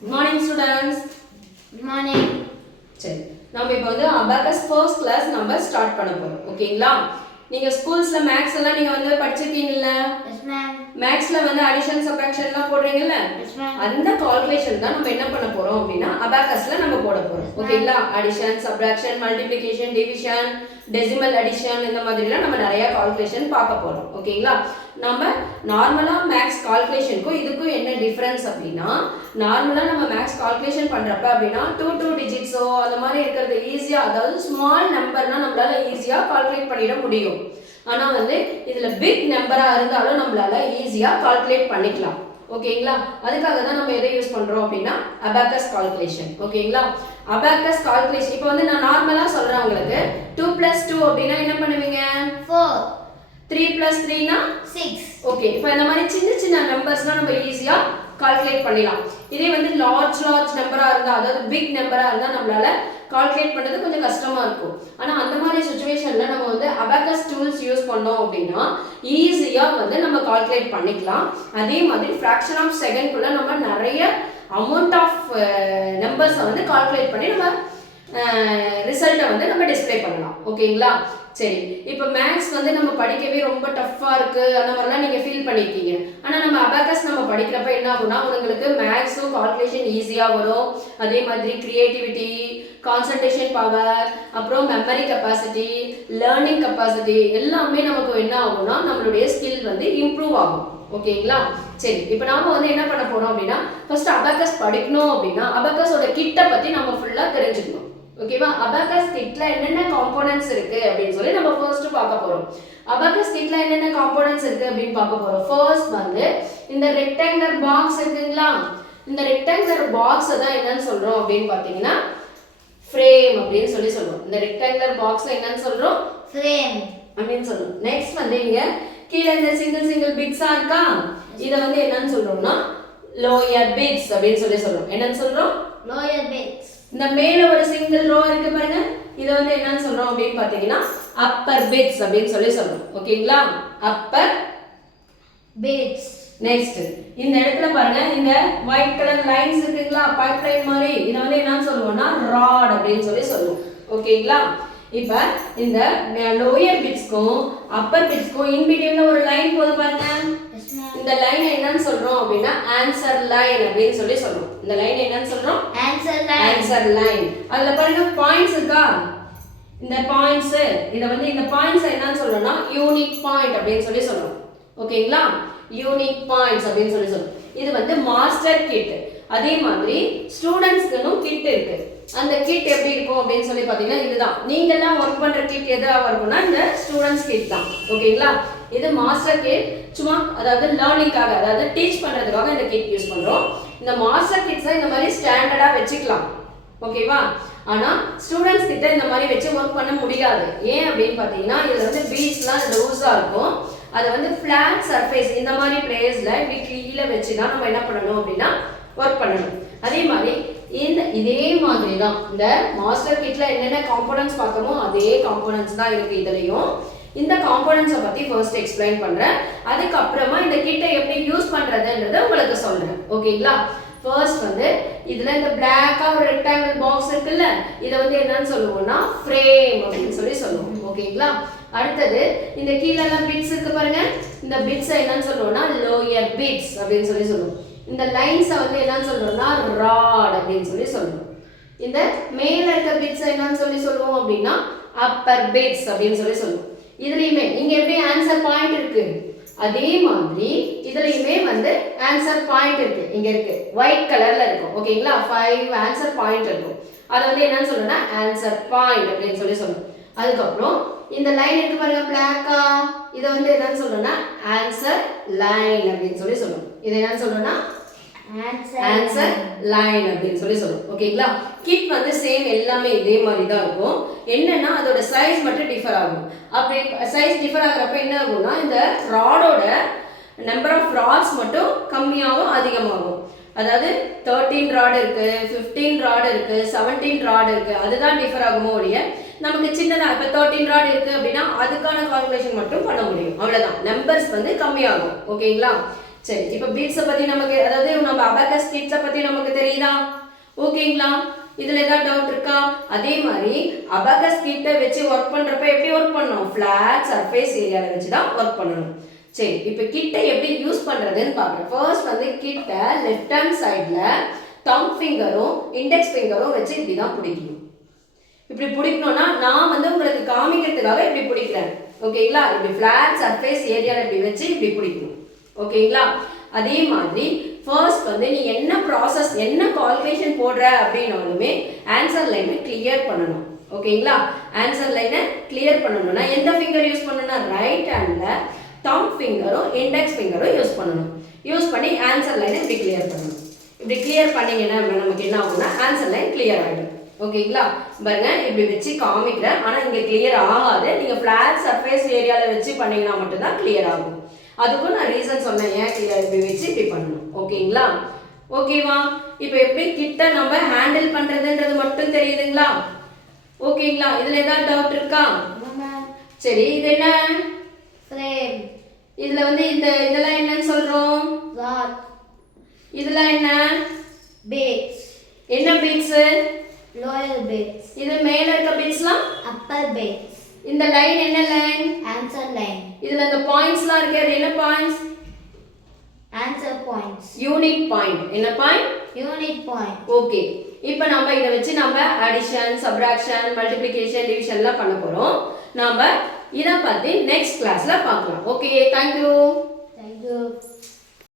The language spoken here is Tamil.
Good morning students. Good morning. சரி நாம இப்போ வந்து அபாகஸ் ஃபர்ஸ்ட் கிளாஸ் நம்ம ஸ்டார்ட் பண்ண போறோம். ஓகேங்களா? நீங்க ஸ்கூல்ஸ்ல மேத்ஸ் எல்லாம் நீங்க வந்து படிச்சிருக்கீங்கல்ல? Yes ma'am. மேத்ஸ்ல வந்து அடிஷன் சப்ட்ராக்ஷன் எல்லாம் போடுறீங்கல்ல? Yes ma'am. அந்த கால்குலேஷன் தான் நம்ம என்ன பண்ண போறோம் அப்படினா அபாகஸ்ல நம்ம போட போறோம். ஓகேங்களா? Addition, subtraction, multiplication, division, decimal addition இந்த மாதிரிலாம் நம்ம நிறைய கால்குலேஷன் பார்க்க போறோம். ஓகேங்களா? நம்ம நார்மலா மேத்ஸ் கால்குலேஷனுக்கும் இதுக்கும் என்ன டிஃபரன்ஸ் அப்படினா நார்மலா நம்ம மேத்ஸ் கால்குலேஷன் பண்றப்ப அப்படினா 2 டிஜிட்ஸோ அந்த மாதிரி இருக்கிறது ஈஸியா, அதாவது ஸ்மால் நம்பர்னா நம்மளால ஈஸியா கால்குலேட் பண்ணிட முடியும். ஆனா வந்து இதுல பிக் நம்பரா இருந்தாலும் நம்மளால ஈஸியா கால்குலேட் பண்ணிக்கலாம். ஓகேங்களா? அதுக்காக தான் நம்ம எதை யூஸ் பண்றோம் அப்படினா அபாகஸ் கால்குலேஷன். ஓகேங்களா? அபாகஸ் கால்குலேஷன் இப்போ வந்து நான் நார்மலா சொல்றேன் உங்களுக்கு 2 + 2 அப்படினா என்ன பண்ணுவீங்க? 4. 3 + 3 னா 6. ஓகே, இப்போ இந்த மாதிரி சின்ன சின்ன நம்பர்ஸ்லாம் நம்ம ஈஸியா கால்குலேட் பண்ணிடலாம். இதே வந்து லார்ஜ் நம்பரா இருந்தா, அதாவது பிக் நம்பரா இருந்தா நம்மளால கால்குலேட் பண்றது கொஞ்சம் கஷ்டமா இருக்கும். ஆனா அந்த மாதிரி சிச்சுவேஷன்ல நம்ம வந்து அபாகஸ் டூல்ஸ் யூஸ் பண்ணோம் அப்படின்னா ஈஸியா வந்து நம்ம கால்குலேட் பண்ணிக்கலாம். அதே மாதிரி ஃபிராக்ஷன் ஆஃப் செகண்ட் குள்ள நம்ம நிறைய அமௌண்ட் ஆஃப் நம்பர்ஸை வந்து கால்குலேட் பண்ணி நம்ம ரிசல்ட்டை வந்து நம்ம டிஸ்ப்ளே பண்ணலாம். ஓகேங்களா? சரி, இப்போ மேத்ஸ் வந்து நம்ம படிக்கவே ரொம்ப டஃப்பாக இருக்கு அந்த மாதிரிலாம் நீங்கள் ஃபீல் பண்ணியிருக்கீங்க. ஆனால் நம்ம அபாகஸ் நம்ம படிக்கிறப்ப என்ன ஆகும்னா உங்களுக்கு மேத்ஸும் கால்குலேஷன் ஈஸியாக வரும். அதே மாதிரி கிரியேட்டிவிட்டி, கான்சன்ட்ரேஷன் பவர், அப்புறம் மெமரி கெப்பாசிட்டி, லேர்னிங் கெப்பாசிட்டி எல்லாமே நமக்கு என்ன ஆகும்னா நம்மளுடைய ஸ்கில் வந்து இம்ப்ரூவ் ஆகும். ஓகேங்களா? சரி, இப்போ நாம வந்து என்ன பண்ண போறோம் அப்படின்னா ஃபர்ஸ்ட் அபாகஸ் படிக்கணும் அப்படின்னா அபாகஸோட கிட்டை பற்றி நம்ம ஃபுல்லாக தெரிஞ்சுக்கணும். ஓகேவா? அபாகஸ் கிட்ல என்னென்ன காம்போனன்ட்ஸ் இருக்கு அப்படின்னு சொல்லி நம்ம ஃபர்ஸ்ட் பார்க்க போறோம். அபாகஸ் கிட்ல என்னென்ன காம்போனன்ட்ஸ் இருக்கு அப்படின்னு பார்க்க போறோம். ஃபர்ஸ்ட் வந்து இந்த ரெக்டாங்குலர் பாக்ஸ் இருக்குங்களா, இந்த ரெக்டாங்குலர் பாக்ஸ் தான் என்னன்னு சொல்றோம் அப்படின்னு பார்த்தீங்கன்னா ஃப்ரேம் அப்படின்னு சொல்லி சொல்றோம். இந்த ரெக்டாங்குலர் பாக்ஸ் என்னன்னு சொல்றோம்? ஃப்ரேம் அப்படின்னு சொல்றோம். நெக்ஸ்ட் வந்து இங்க கீழே இந்த சிங்கிள் பிட்ஸா இருக்கா, இத வந்து என்னன்னு சொல்றோம்னா லோயர் பிட்ஸ் அப்படின்னு சொல்லி சொல்றோம். என்னன்னு சொல்றோம்? Lower bits. இந்த மேல ஒரு சிங்கிள் ரோ இருக்கு பாருங்க, இத வந்து என்னன்னு சொல்றோம் அப்படின்னு பாத்தீங்கன்னா அப்பர் பிட்ஸ் அப்படின்னு சொல்லி சொல்றோம். ஓகேங்களா? அப்பர் பிட்ஸ். நெக்ஸ்ட் இந்த இடத்துல பாருங்க, இந்த ஒயிட் கலர் லைன்ஸ் இருக்குங்களா, பைப்லைன் மாதிரி, இத வந்து என்னன்னு சொல்லுவோம்னா ராட் அப்படின்னு சொல்லி சொல்லுவோம். ஓகேங்களா? இப்ப இந்த லோயர் பிட்ஸ்க்கும் அப்பர் பிட்ஸ்க்கும் இன் பிட்வீன்ல ஒரு லைன் போகுது பாருங்க, இந்த லைன் என்னன்னு சொல்றோம் அப்படின்னா ஆன்சர் லைன் அப்படின்னு சொல்லி சொல்றோம். இந்த லைன் என்னன்னு சொல்றோம்? Answer line. அதுல பாருங்க பாயிண்ட்ஸ் இருக்கா, இந்த பாயிண்ட்ஸ், இத வந்து இந்த பாயிண்ட்ஸ் என்னன்னு சொல்றோம்னா யூனிக் பாயிண்ட் அப்படின்னு சொல்லி சொல்றோம். ஓகேங்களா? யூனிக் பாயிண்ட்ஸ் அப்படின்னு சொல்லி சொல்றோம். இது வந்து மாஸ்டர் கிட். அதே மாதிரி ஸ்டூடண்ட்ஸ்க்குன்னு கிட் இருக்கு. அந்த கிட் எப்படி இருக்கும் அப்படின்னு சொல்லி பாத்தீங்கன்னா இதுதான். நீங்க எல்லாம் ஒர்க் பண்ற கிட் எதா இருக்கும்னா இந்த ஸ்டூடண்ட்ஸ் கிட் தான். ஓகேங்களா? இது மாஸ்டர் கிட் சும்மா, அதாவது லேர்னிங்காக, அதாவது டீச் பண்றதுக்காக இந்த கிட் யூஸ் பண்றோம். இந்த மாஸ்டர் கிட்ஸை இந்த மாதிரி ஸ்டாண்டர்டா வச்சுக்கலாம். ஓகேவா? ஆனா ஸ்டூடண்ட்ஸ் கிட்ட இந்த மாதிரி வச்சு ஒர்க் பண்ண முடியாது. ஏன் அப்படின்னு பாத்தீங்கன்னா இதுல வந்து பீட்ஸ்லாம் லூஸா இருக்கும். அதை வந்து ஃபிளாட் சர்ஃபேஸ் இந்த மாதிரி பிளேஸ்ல இப்படி கீழே வச்சு தான் நம்ம என்ன பண்ணணும் அப்படின்னா ஒர்க் பண்ணணும். அதே மாதிரி இதே மாதிரி தான் இந்த மாஸ்டர் கிட்ல என்னென்ன காம்போனன்ட்ஸ் பார்க்கமோ அதே காம்போனன்ட்ஸ் தான் இருக்கு இதுலயும். இந்த காம்போனன்ட்ஸை பத்தி ஃபர்ஸ்ட் எக்ஸ்பிளைன் பண்றேன். அதுக்கப்புறமா இந்த கிட்டை எப்படி யூஸ் பண்றதுன்றதை உங்களுக்கு சொல்றேன். ஓகேங்களா? ஃபர்ஸ்ட் வந்து இதுல இந்த பிளாக்கா ஒரு ரெக்டாங்கிள் பாக்ஸ் இருக்குல்ல, இதை வந்து என்னன்னு சொல்லுவோம்னா ஃப்ரேம் அப்படின்னு சொல்லி சொல்லுவோம். ஓகேங்களா? அடுத்தது இந்த கீழே எல்லாம் பிட்ஸ் இருக்கு பாருங்க, இந்த பிட்ஸ் என்னன்னு சொல்லுவோம்னா லோயர் பிட்ஸ் அப்படின்னு சொல்லி சொல்லுவோம். இந்த லைன்ஸை வந்து என்னன்னு சொல்றோம்னா ராட் அப்படின்னு சொல்லி சொல்லுவோம். இந்த மேல இருக்க பிட்ஸ் என்னன்னு சொல்லி சொல்லுவோம் அப்படின்னா அப்பர் பிட்ஸ் அப்படின்னு சொல்லி சொல்லுவோம். இதுலயுமே இங்க எப்படி ஆன்சர் பாயிண்ட் இருக்கு, அதே மாதிரி இதுலயுமே வந்து ஆன்சர் பாயிண்ட் இருக்கு. இங்க இருக்கு, ஒயிட் கலர்ல இருக்கும். ஓகேங்களா? 5 ஆன்சர் பாயிண்ட் இருக்கும். அதை வந்து என்னன்னு சொல்றோம்னா ஆன்சர் பாயிண்ட் அப்படின்னு சொல்லி சொல்லுவோம். அதுக்கப்புறம் இந்த லைன் இருக்கு பாருங்க பிளாக்கா, இதை வந்து என்னன்னு சொல்றோம்னா ஆன்சர் லைன் அப்படின்னு சொல்லி சொல்லுவோம். இதை என்னன்னு சொல்றோம்னா ஆன்சர் லைன் அப்படின்னு சொல்லி சொல்லுவோம். ஓகேங்களா? கிட் வந்து சேம் எல்லாமே இதே மாதிரி தான் இருக்கும். என்னன்னா அதோட சைஸ் மட்டும் டிஃபர் ஆகும். அப்படி சைஸ் டிஃபர் ஆகிறப்ப என்ன ஆகும்னா இந்த ராடோட நம்பர் ஆஃப் ராட்ஸ் மட்டும் கம்மியாகவும் அதிகமாகும். அதாவது 13 ராட் இருக்கு, 15 ராட் இருக்கு, 17 ராட் இருக்கு, அதுதான் டிஃபர் ஆகுமோ ஒழிய நமக்கு சின்னதா இப்போ 13 ராட் இருக்கு அப்படின்னா அதுக்கான கால்குலேஷன் மட்டும் பண்ண முடியும். அவ்வளவுதான், நம்பர்ஸ் வந்து கம்மியாகும். ஓகேங்களா? சரி இப்போ பீட்ஸை பத்தி நமக்கு அதாவது நம்ம அபாகஸ் கிட்ஸை பத்தி நமக்கு தெரியுதா? ஓகேங்களா? இதுல ஏதாவது டவுட் இருக்கா? அதே மாதிரி அபாகஸ் கிட்ட வச்சு ஒர்க் பண்றப்ப எப்படி ஒர்க் பண்ணணும்? ஃபிளாட் சர்ஃபேஸ் ஏரியால வச்சு தான் ஒர்க் பண்ணணும். சரி இப்போ கிட்ட எப்படி யூஸ் பண்றதுன்னு பார்க்கலாம். ஃபர்ஸ்ட் வந்து கிட்ட லெஃப்ட் ஹேண்ட் சைடுல தம் ஃபிங்கரும் இண்டெக்ஸ் ஃபிங்கரும் வச்சு இப்படி தான் பிடிக்கணும். இப்படி பிடிக்கணும்னா நான் வந்து உங்களுக்கு காமிக்கிறதுக்காக இப்படி பிடிக்கிறேன். ஓகேங்களா? இப்படி ஃபிளாட் சர்ஃபேஸ் ஏரியால இப்படி வச்சு இப்படி பிடிக்கணும். ஓகேங்களா? அதே மாதிரி ஃபர்ஸ்ட் வந்து நீ என்ன ப்ராசஸ் என்ன கால்குலேஷன் போடுற அப்படின்னாலுமே ஆன்சர் லைனை கிளியர் பண்ணணும். ஓகேங்களா? ஆன்சர் லைனை கிளியர் பண்ணணும்னா எந்த ஃபிங்கர் யூஸ் பண்ணணும்னா ரைட் ஹேண்ட்ல தம் ஃபிங்கரும் இண்டெக்ஸ் ஃபிங்கரும் யூஸ் பண்ணணும். யூஸ் பண்ணி ஆன்சர் லைனை இப்படி கிளியர் பண்ணணும். இப்படி கிளியர் பண்ணீங்கன்னா நமக்கு என்ன ஆகும்னா ஆன்சர் லைன் கிளியர் ஆகிடும். ஓகேங்களா? பாருங்க இப்படி வச்சு காமிக்கிறேன். ஆனால் இங்கே கிளியர் ஆகாது. நீங்கள் ஃபிளாட் சர்ஃபேஸ் ஏரியாவில் வச்சு பண்ணீங்கன்னா மட்டும்தான் கிளியர் ஆகும். அதுக்கும் நான் ரீசன் சொன்னேன் ஏன் கிளியர் இப்படி வச்சு இப்படி பண்ணணும். ஓகேங்களா? ஓகேவா? இப்போ எப்படி கிட்ட நம்ம ஹேண்டில் பண்ணுறதுன்றது மட்டும் தெரியுதுங்களா? ஓகேங்களா? இதில் ஏதாவது டவுட் இருக்கா? சரி இது என்ன? Frame. இதில் வந்து இதெல்லாம் என்னன்னு சொல்கிறோம்? Rod. இதெல்லாம் என்ன? Beads. என்ன பீட்ஸு? Lower beads. இது மேல இருக்க பீட்ஸ்லாம் Upper beads. இந்த லைன் என்ன லைன்? Answer line. இதுல இந்த பாயிண்ட்ஸ்லாம் இருக்கு அது என்ன points? Answer points. Unit point. என்ன பாயிண்ட்? Unit point. ஓகே. இப்போ நம்ம இத வச்சு நம்ம அடிஷன், சப்ட்ராக்ஷன், மல்டிப்ளிகேஷன், டிவிஷன்லாம் பண்ண போறோம். நாம இத பத்தி நெக்ஸ்ட் கிளாஸ்ல பார்க்கலாம். Okay, thank you. Thank you.